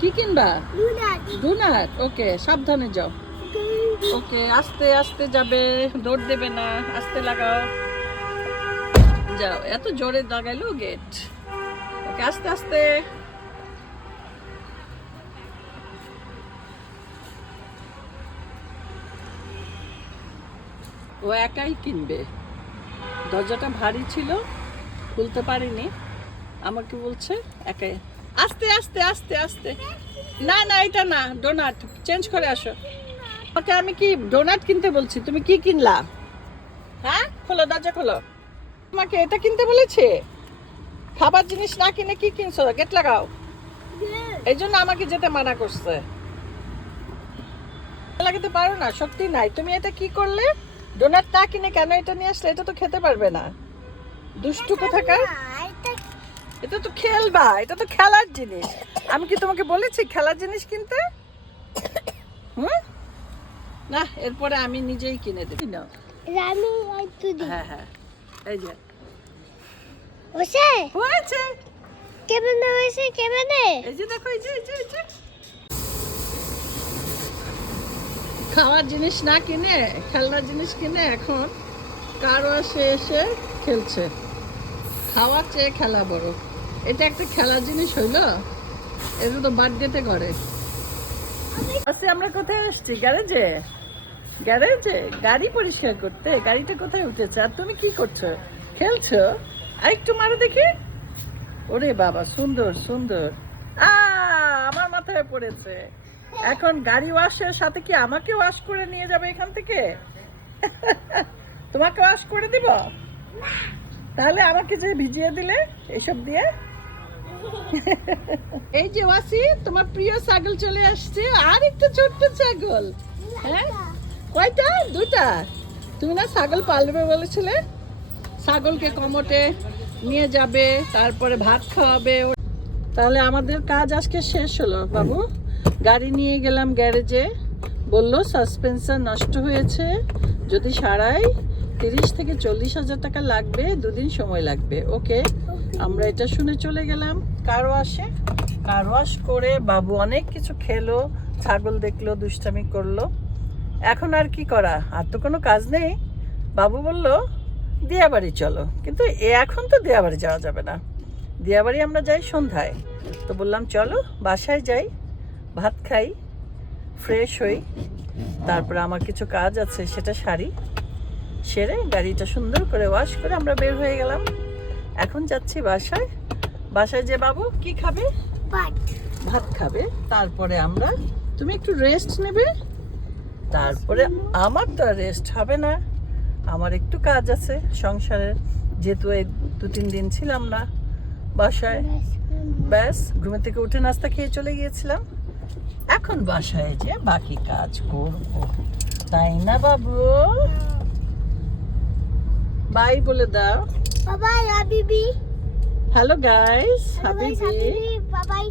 কি কিনবা? ডোনাট। ওকে, সাবধানে যাও। ওকে, আস্তে আস্তে যাবে, দৌড় দেবে না, আস্তে লাগাও। যাও, এত জোরে লাগাইলো গেট। ওকে, আস্তে আস্তে। ও একাই কিনবে। দরজাটা ভারী ছিল, খুলতে পারিনি, আমাকে বলছে একাই। আস্তে আস্তে আস্তে আস্তে। না না, এটা না, ডোনাট চেঞ্জ করে আসো। ওকে, আমি কি ডোনাট কিনতে বলছি, তুমি কি কিনলা? হ্যাঁ, খোলো, দরজা খোলো। তোমাকে এটা কিনতে বলেছে? খাবার জিনিস না কিনে কি কিনছো? গেট লাগাও। এই জন্য আমাকে যেতে মানা করছে। লাগাতে পারো না, শক্তি নাই। তুমি এটা কি করলে? ডোনাট না কিনে কেন এটা নিয়ে আসলে? এটা তো খেতে পারবে না, দুষ্টু কোথাকার। এটা তো খেলবা, এটা তো খেলার জিনিস। আমি কি তোমাকে বলেছি খেলার জিনিস কিনতে? হুম, না, এরপরে আমি নিজেই কিনে দেব। হ্যাঁ হ্যাঁ, এই যে হয়েছে। এই যে দেখো, এই যে এই যে এই যে খাওয়ার জিনিস না কিনে খেলনার জিনিস কিনে এখন কারো এসে খেলছে। খাওয়ার চেয়ে খেলা বড়। এটা একটা খেলার জিনিস হইলো? এটা তো বার্থডেতে করে। আচ্ছা, আমরা কোথায় আসছি? গ্যারেজে। গ্যারেজে গাড়ি পরিষ্কার করতে। গাড়িটা কোথায় উঠেছে? আর তুমি কি করছো? খেলছো? আর একটু মারো দেখি। ওরে বাবা, সুন্দর সুন্দর। আমার মাথায় পড়েছে। এখন গাড়ি ওয়াশের সাথে কি আমাকে ওয়াশ করে নিয়ে যাবে এখান থেকে? তোমাকে ওয়াশ করে দিব? তাহলে আমাকে যে ভিজিয়ে দিলে এসব দিয়ে। এই যে ওয়াসি, তোমার প্রিয় ছাগল চলে আসছে। আর একটা ছোট্ট ছাগল। হ্যাঁ, কয়টা? দুটা। তুমি না ছাগল পালবে বলেছিলে? ছাগলকে কমোটে নিয়ে যাবে, তারপরে ভাত খাওয়াবে। তাহলে আমাদের কাজ আজকে শেষ হলো বাবু। গাড়ি নিয়ে গেলাম গ্যারেজে, বলল সাসপেন্সার নষ্ট হয়েছে, যদি সারাই 30 থেকে 40 হাজার টাকা লাগবে, 2 দিন সময় লাগবে। ওকে, আমরা এটা শুনে চলে গেলাম কার ওয়াশে। কার ওয়াশ করে বাবু অনেক কিছু খেলো, ছাগল দেখলো, দুষ্টামি করলো। এখন আর কি করা, আর তো কোনো কাজ নেই। বাবু বলল দিয়াবাড়ি চলো, কিন্তু এখন তো দিয়াবাড়ি যাওয়া যাবে না। দিয়াবাড়ি আমরা যাই সন্ধ্যায়। তো বললাম চলো বাসায় যাই, ভাত খাই, ফ্রেশ হই, তারপরে আমার কিছু কাজ আছে সেটা সারি, সেরে গাড়িটা সুন্দর করে ওয়াশ করে আমরা বের হয়ে গেলাম। এখন যাচ্ছি বাসায়। বাসায় যে বাবু কি খাবে? ভাত খাবে। তারপরে আমরা, তুমি একটু রেস্ট নেবে। তারপরে আমার তো আর রেস্ট হবে না, আমার একটু কাজ আছে সংসারের, যেহেতু এই 2-3 দিন ছিলাম না বাসায়। ব্যাস, ঘুমে থেকে উঠে নাস্তা খেয়ে চলে গিয়েছিলাম। এখন বাসায় যে বাকি কাজ করব, তাই না বাবু? বাই বলে দাও। বাবাই হাবিবি। হ্যালো গাইস, হাবিবি। বাবাই।